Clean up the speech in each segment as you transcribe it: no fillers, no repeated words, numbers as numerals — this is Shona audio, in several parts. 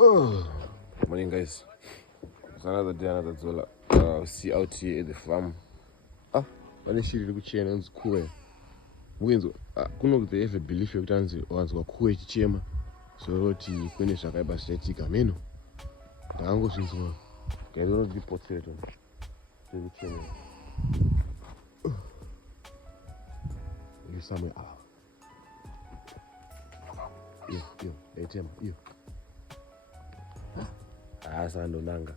Oh, morning guys. It's another day, another Zola. See out here at the farm. Vanishiri kuchena nzi kuwe. Mwenzo, kunokuti eve belief yokuti anzi wanzwa kuwe chichema. So roti kune zvakaiba zvichaitika meno. Ndakangozvinzwa. Guys, unozvipotsere tono. Kuchena. You somewhere out. Yo, etema, yo. Sandonanga.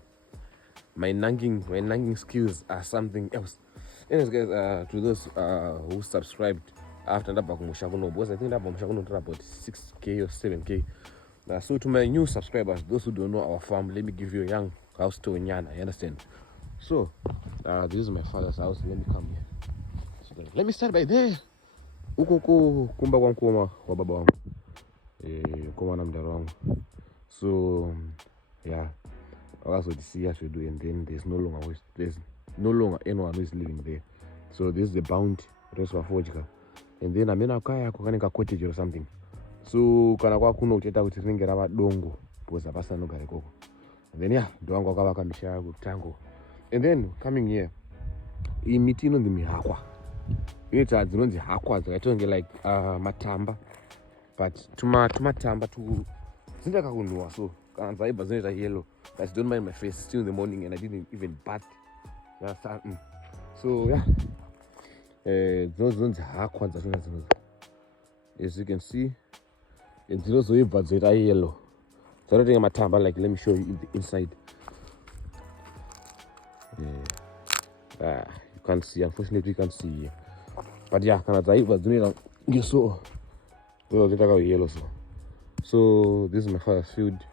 My nagging skills are something else. Anyways, guys, to those who subscribed after that Mushakuno, because I think that Mushakuno about 6K or 7K. So to my new subscribers, those who don't know our farm, let me give you a young house to Nyana. You understand? So this is my father's house. Let me come here. So let me start by there. Ukoko kumba kwa mkoma wa baba wangu. Koma na mdaro wangu. So yeah. That's what the sea has to do, and then there's no longer anyone who is living there. So this is the bound rest of Forjica. And then I'm in a kaya kukanika cottage or something. So kana kwa kuno uteta kuti ringe rava dongo because apasa no gare koko. And then yeah, dongo akavaka misha kutango. And then coming here, imiti ino ndi mihakwa. Inoita dzinonzi hakwa dzakatonge like matamba. But tumatamba tu zindaka kunwa so kana dzaiba dzinoita yellow. But don't mind my face, it's still in the morning and I didn't even bath. So yeah, those hakwa dzachona. As you can see, and those waves are yellow. So I don't think I'm a tamba, like let me show you the inside. You can't see, unfortunately you can't see. But yeah, can I you so yellow so this is my father's field.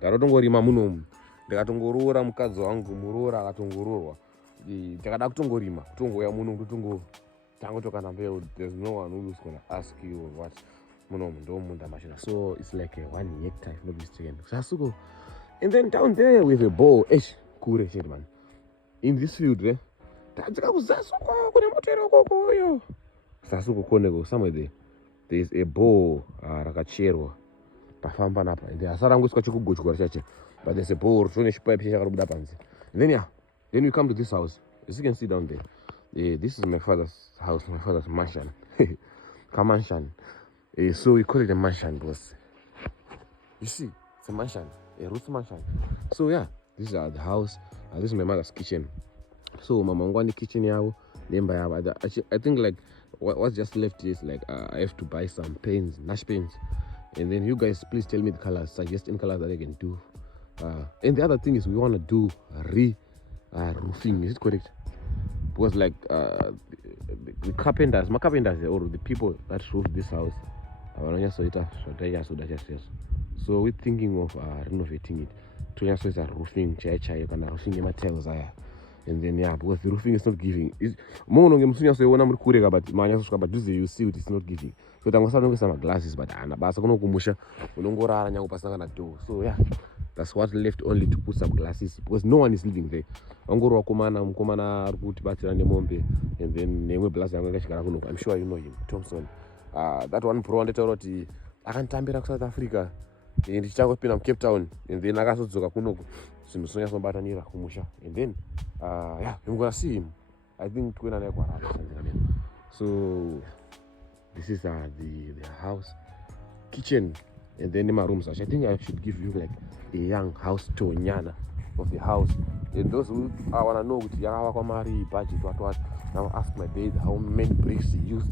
Ndakatongorima munomu ndakatongorora mukadzi wangu murora akatongororwa ndakada kutongorima kutongoya muno tangotoka mbeu. There's no one who's gonna ask you what munomu ndomunda machina. So it's like a 1 hectare if not mistaken. Sasuko. And then down there with a bow kure shit man. In this field tadzika kuzasuko kune motero kokoyo sasuko koneko somewhere there is a bow rakacherwa pafamba napa ende asaranguswa chikugochwa chache, but there's a bowl rune chipipe chakarubuda panze. Then yeah, then we come to this house. As you can see down there, this is my father's house, my father's mansion. Mansion. So we call it a mansion because you see it's a mansion, a roof mansion. So yeah, this is the house. This is my mother's kitchen. So mama ngwani kitchen yao nemba yao. I think like what's just left is like I have to buy some paints, Nash paints. And then you guys please tell me the colors, suggest any colors that I can do. And the other thing is we want to do roofing. Is it correct? Because like the carpenters, my carpenters or the people that roof this house, so we're thinking of renovating it. To also is a roofing, roofing materials. And then yeah, because the roofing is not giving. But you see it's not giving. So I'm some glasses, but so yeah, that's what left only to put some glasses because no one is living there. And then I'm sure you know him, Thompson. That one pro and I can't time back South Africa. In the Cape Town, and then I got kuno and then yeah, I'm gonna see him. I think so this is the house, kitchen, and then in my rooms. I think I should give you like a young house tour nyana of the house. And those who I wanna know with budget what now ask my dad how many bricks he used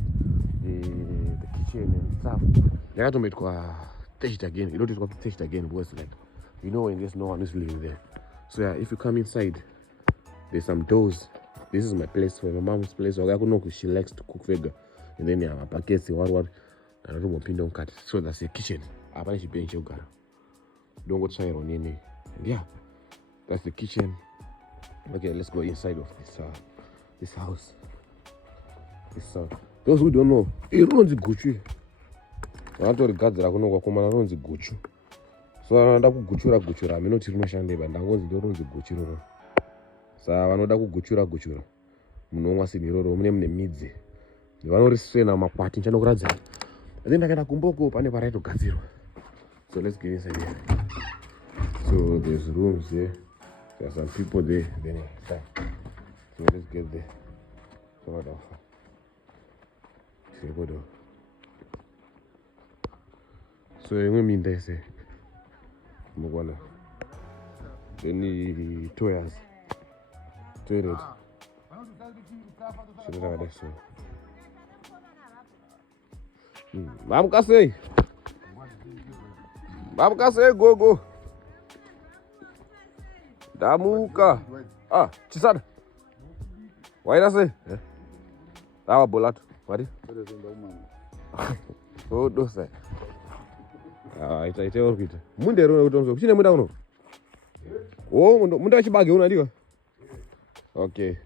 the kitchen and stuff. They had to make test it again. You know this what test again because like when there's no one who's living there. So yeah, if you come inside, there's some doors. This is my place, my mom's place. She likes to cook vega. And then yeah, my packets, what and a room of pindon cut. So that's the kitchen. I managed to bench yoga. Don't go try on any. Yeah, that's the kitchen. Okay, let's go inside of this house. Those who don't know, it runs the Gucci. I want to regard that I don't know what runs the Gucci. So I don't Gucci. I'm not even sure, but I'm going to the Gucci. So I want to Gucci. Munongwa siniroro mune midzi. Vanorisena makwati nchanokuradza. Then ndakaenda kumboko pane paraitogadzirwa. So let's get inside here. So there's rooms there. There are some people there. Then so let's get there. So I'm gonna mean this. Then the toilets. Toilet. Mamukase, go. Damuka. Chisada. Why does it? Our bullet. What? Oh, do say. I tell you. Mundero don't so. She never down. Oh, Munda bag you. Okay.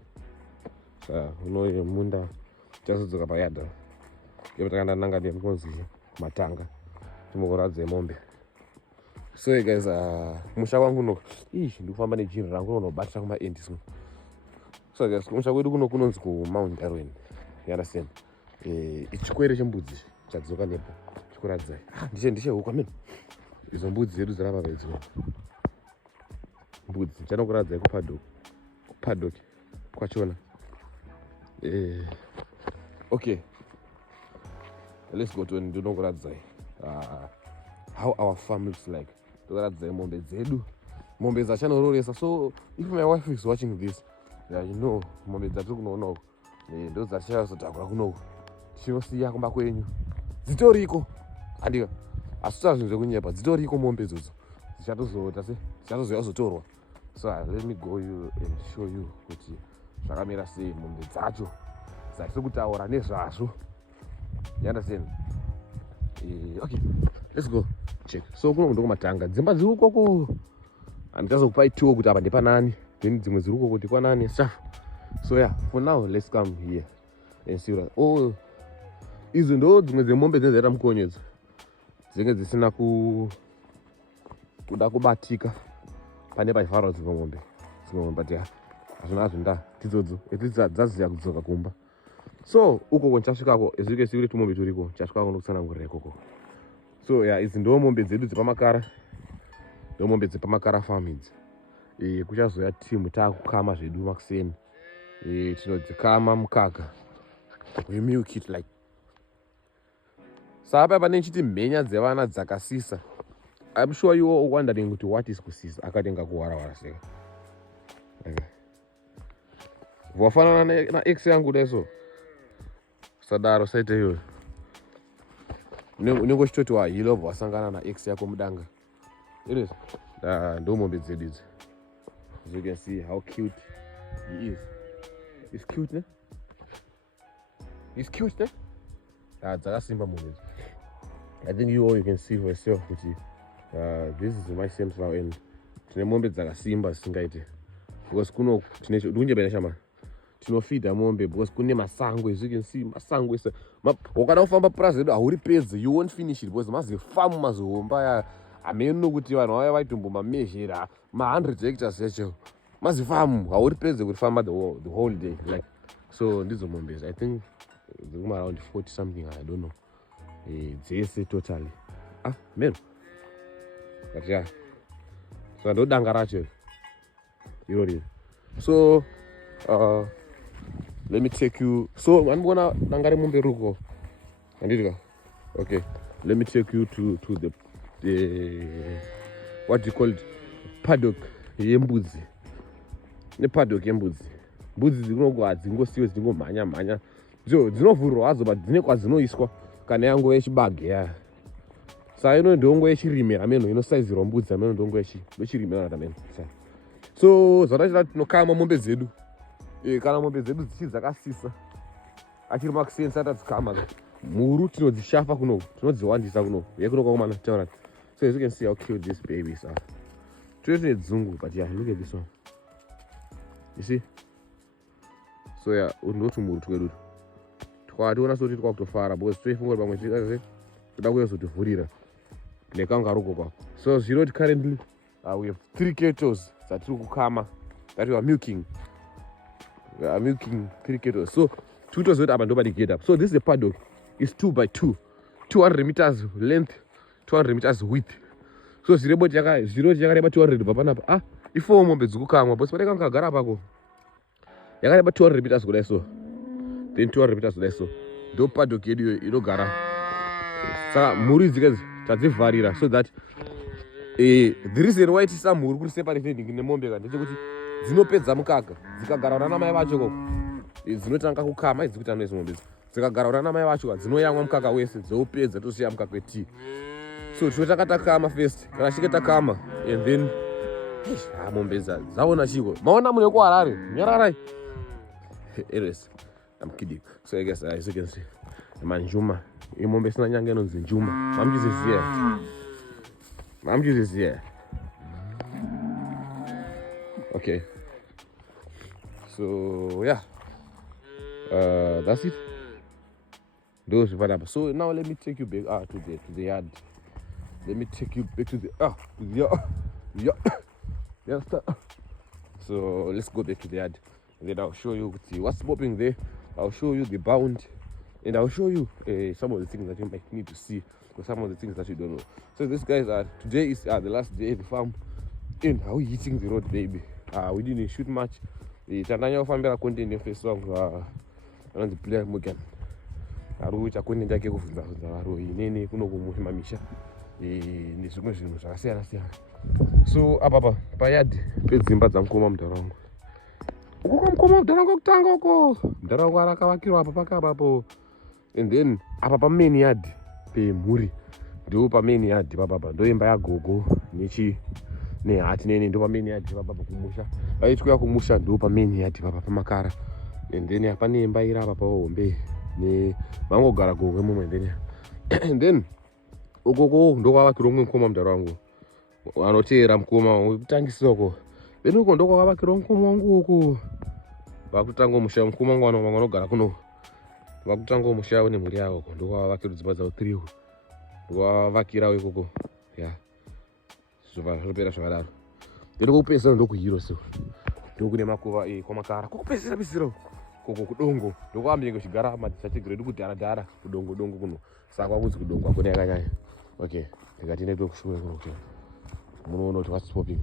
So, no, Munda just to the payada. Give it a nanga de matanga. Tumugoradze mombe. So guys, musha wangu no ndikufamba nejini rangu unobata kuma ends. So guys, musha wedu kunonzi ku Mount Darwin. You understand? Ichikwere chembudzi chadzoka nepo. Chikuradza. Ndishe huko amene. Izo mbudzi zedu zalapa pedzi. Mbudzi chanokuradza paddock kwachona. Okay. Let's go to ndinokuradza. How our farm looks like. Tokuradza mombe dzedu. Mombe zachanororesa. So if my wife is watching this, you know mombe dzatiri kunoona ndo dzachazotakura kuno. Chinosiya kumba kwenyu. Dzitoriko. Andika. Asita zvinhu zvekunyepa. Dzitoriko mombe idzodzo. Dzichatozotorwa. So let me go you and show you kuti zvakamira sei mombe dzacho. Dzatiri kutaura nezvazvo. You understand? Okay, let's go check. So kuno ndokumatanga dzimba dziri ukoko andichazokupai tour kuti apa ndepanani, then dzimwe dziri ukoko kuti kwanani stuff. So yeah, for now let's come here and see what izo ndo dzimwe dzemombe dzinenge mukonyedzo dzinenge dzisina kuda kubatika pane paivhara dzimwe mombe but yeah, hazvina zvinda tidzodzo dzaziya kudzoka kumba. So ukoko ndichasvikako as you can see kuti tumombe turiko ndichasvikako ndokutsanangurira ikoko. So yeah, idzi ndo mombe dzedu dzepamakara, ndo mombe dzepamakara farm idzi. Kuchazoya timu taakukama zvedu makuseni. Tinodzikama mukaka. We milk it like. Sapa pane chiti mhenya dzevana dzakasisa. I'm sure you are wondering what is kusisa. Akatenga kuwara seka. Wafanana na ex yangu deso. Sadaro saite hiyo. Unengo chitoti wa love wasangana na ex yako mudanga. It is. Ndo mombe dzedu idzi. As you can see how cute he is. He's cute, ne? He's cute, ne? Dzakasimba mombe. I think you can see for yourself kuti this is my central end. Tine mombe dzakasimba zisingaite. Because kuno tine bena shama. Tinofeeda mombe because kune masango, as you can see masango is wakada ufamba prazi edu ahuri pedze, you won't finish it because mazi farm mazomba ya ameno kuti vanhu vaya vaitumbo mamezhera 100 hectares yacho. Mazi farm ahuri pedze kuti famba the whole day like. So ndizo mombe I think around 40 something, I don't know. Dzese totally. Man. But yeah. So I don't danga racho. You know it. So let me take you. So I'm gonna dangare mombe ruko. Andika. Okay. Let me take you to the what do you call it? Paddock yembudzi. Ne paddock yembudzi. Mbudzi dzinogwa dzingosiwe dzingomhanya. Dzinovhurwa hadzo but dzine kwadzinoiswa kana yango yechibage ya. Saka ino ndongo yechirimera ameno inosaizirwa mbudzi ameno ndongo yechirimera tameno. So zvataita tinokama mombe dzedu. Kana mombe dzedu dzichi dzakasisa. Achiri makusensa atadzikama. Muru tinodzishafa kuno, tinodziwandisa kuno. Yekuno kwakomana taura. So as you can see how cute these babies are. Tune dzungu, but yeah, look at this one. You see? So yeah, unotu muru twedu. Twationa soti twakutofara because toifunga pamwe tikaze kuda kuyozotivhurira nekangaruko kwa. So you know currently we have 3 cattle that kukama that we are milking. We are milking 3 cattle. So 2 toes apa nobody get up. So this is a paddock. It's 2 by 2. 200 meters length, 200 meters width. So ziroboti yakareba 200 papanapa. Ifo mombe dzikukamwa bosi pade kangagara pako. Yakareba 200 meters kudai so. Then 200 meters kudai so. Ndo paddock yedu inogara. Saka mhuri dzikazi tadzivharira so that the reason why tisa mhuri kuri separating nemombe kana ndechekuti dzinopedza mukaka dzikagara rana mai vacho koko dzinotanga kukama idzi kuti anoisi mombe dzikagara rana mai vacho dzinoyamwa mukaka wese dzoupedza tosiya mukaka weti. So tinotanga takama first kana chike takama and then mombe dzaona chiko maona mune kuharare nyararai. Anyways, I'm kidding. So I guess as you can see manjuma imombe sina nyanga inonzi njuma. Mam juice is here. Okay. So yeah. That's it. Those are so now let me take you back to the yard. Let me take you back to the yard. So let's go back to the yard. And then I'll show you what's popping there. I'll show you the bound. And I'll show you some of the things that you might need to see, or some of the things that you don't know. So these guys today is the last day at the farm. And how we hitting the road, baby. We didn't shoot much. Tananya family content in first song on the player Morgan. Which I couldn't take off the nene kuno kumamisha. So ababa payad pedzimba dzamkoma mudharangu. Ukomkoma mudharangu kutanga uko. Mudharangu arakavakirwa apa pakabapo. And then apa pa main yard pemhuri ndo pa main yard papa ndo imba yagogo nehati nene ndo pa main yard papa kumusha vaitikuya kumusha ndo pa main yard papa pamakara. And then apa nemba ira apa paombe ne vangogara gogo mumwe and then ukoko ndo kwavakirwa umwe mukoma mudhara wangu anoteera mukoma wekutangisira uko. Then uko ndo kwavakirwa mukoma wangu uko vakutanga musha mukoma wangu vanogara kuno vakutanga umusha nemhuri yavo ndo kwavakirwa dzimba dzavo 3 uko ndokavakirawo ikoko zvopera zvakadaro. Then kokupedzisira ndokuhiro so ndokune makuva kwamakara kokupedzisira koko kudongo ndokwambenga kuchigara madzitateguredi kudharadhara kudongo kuno saka kwakudzi kudongo akuna yakanyanya. Okay, ndikati ndete kushuwa kuno kuti munoona kuti what's popping.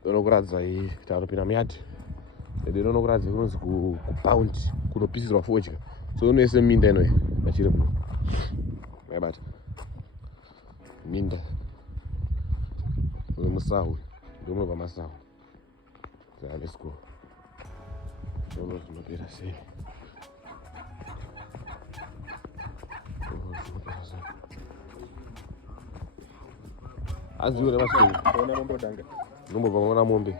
Ndonokuradza tanopinda muyadi ende ndonokuradza kunonzi kupound kunopisirwa fodya. So unoise minda inoyi achiri muno maibata minda wemusahu ndomunobva masahu. Let's go. Zvinopera sei azione masoi nombobva maona mombe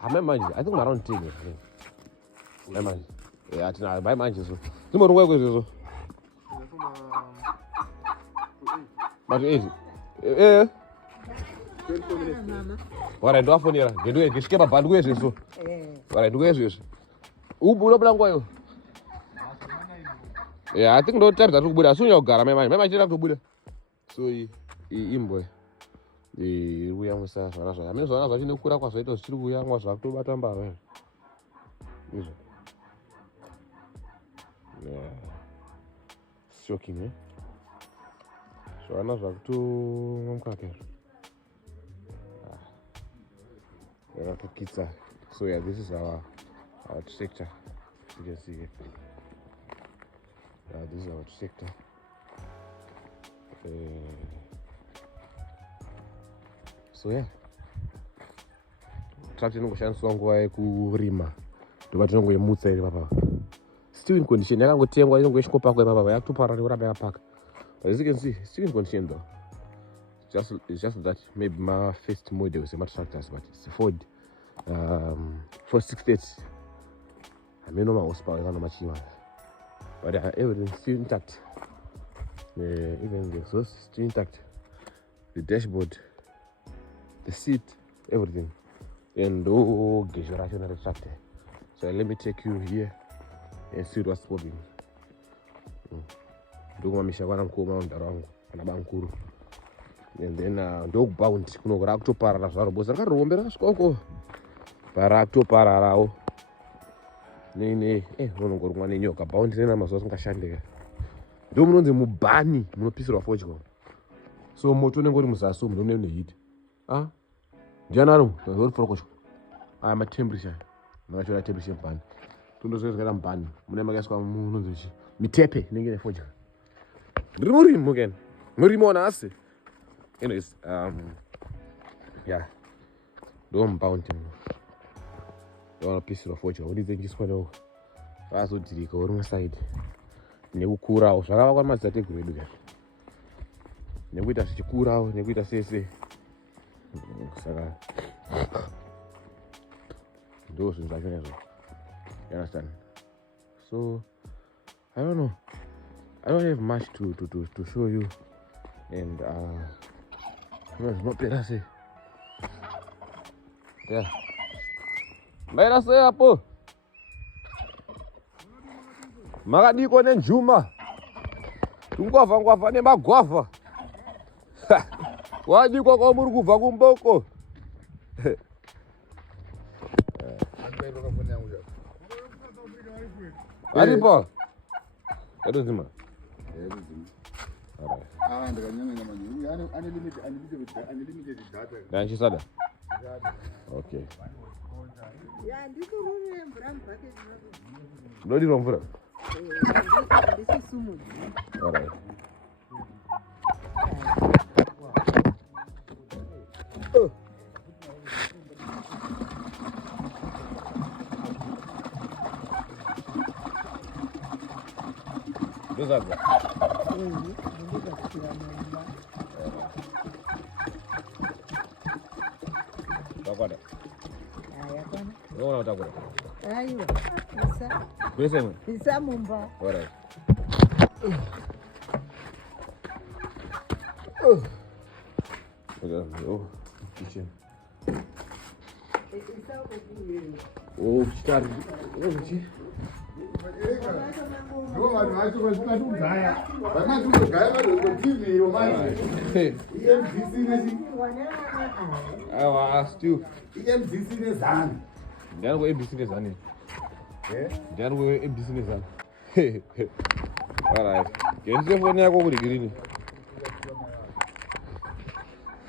hamai manje I think around 10 hai manje atina bai manje so dzimorungwa kwezvezvo but 8 wara ndoafonera ndisvike pabha ndikuezvezvo wara ndikuezvezvo unobuda nguva iyo I think ndotarisa tiri kubuda asi unya kugara mai chira kutobuda. So imbwe iri kuyamwisa zvana zvayo amene zvana zvacho nekukura kwazvaita zvichiri kuyamwa zvakutobata mbava izvo shocking zvana zvakutomwa mukaka izvo yakatokitsa. So yeah, this is our sector. You can see it. This is our sector. So yeah, tractor inongoshandiswa nguva yekurima ndoba tinongoimutsa iri papa still in condition. Yakangotengwa inongoishingopakwa papa yakutoparara nekuramba yakapaka. But as you can see, still in condition though. It's just that maybe my first model is a tractors, but it's a Ford 630. I mean, no more horsepower, no much, but everything still intact. Even the exhaust still intact. The dashboard, the seat, everything. And oh, generation of the tractor. So let me take you here and see what's popping. Ndoguma mishakwana mkoma undarangu anabankuru. And then dog bound kunogara kutoparara zvaro bosa rakarombera kasvika para kutopararawo nene unongorumwa nenyoka bound nena mazuva asingashandika ndo munonzi mubhani munopisirwa fodya. So moto unenge uri muzasi umu ndomune heat. Ndiani ari uri forokoshwa. Ma temperature. Makachora temperature bhani. Tondozvezvera mubhani. Mune makaiswa munonzi mitepe inenge ine fodya. Ndiri murimo ken. Murimo nasi. Anyways, yeah. Ndo mubaundi. Ndovanopisirwa fodya. Udidzenjiswa nawo. Vazodzirika uri muside. Nekukurawo zvakavakwa nemadzitateguru edu kani. Nekuita zvichikurawo nekuita sese. Saka ndo zvinhu zvacho nezvo. You understand? So I don't know. I don't have much to show you. And zvinopera sei. Yeah. Maira sei apo? Makadiko nenjuma. Tungwavha nemagwavha. Wadikwa kwamuri kubva kumboko. Aripo. Edozima. Ndichisada. Okay. Yeah, ndiko rune mvura mubhaketi. Ndodiro mvura. Ndisi sumudi. All right. Dozaga. Bakwana. Yakwana. Unaona utakula. Aiwa. Pesa. Pesa mumba. All right. Oh, kitchen. Oh, start. I asked you. Then we business on it. Then we business on. All right. Can you phone yako kuri green?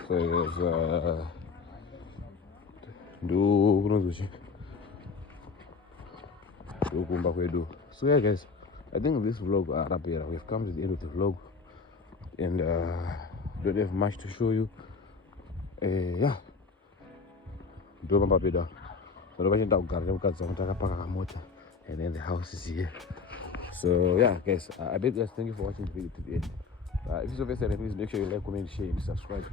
So there's ndo kunozochi. Kumba kwedu. So yeah guys, I think this vlog we've come to the end of the vlog, and don't have much to show you. Yeah. Ndo mamba peda. And then the house is here. So yeah guys, I beg you guys, thank you for watching the video to the end. If it's your first time, please make sure you like, comment, share, and subscribe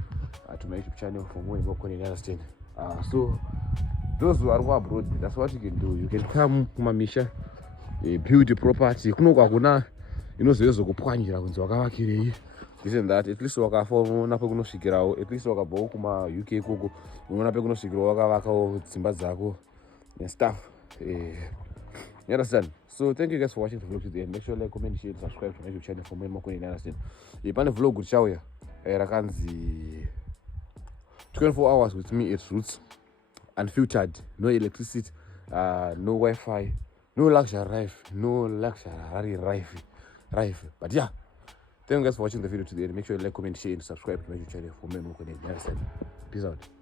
to my YouTube channel for more and more content. Understand? So those who are abroad, that's what you can do. You can come kumamisha, build a property. Kunokwa kuna inozoyezo kupwanyira kunzi wakavakirei. This and that. At least wakafona pe kunosvikirawo. At least wakabvawo kuma UK koko. Unoona pe kunosvikirawo wakavakawo dzimba dzako and stuff. You understand? So thank you guys for watching the vlog to the end. Make sure you like, comment, share, and subscribe to my YouTube channel for more and more content. You understand? Pane vlog richauya rakanzi 24 hours with me at Roots. Unfiltered, no electricity, no Wi-Fi, no luxury life, no luxury life. But yeah, thank you guys for watching the video to the end. Make sure you like, comment, share, and subscribe to my YouTube channel for more content. You understand? Peace out.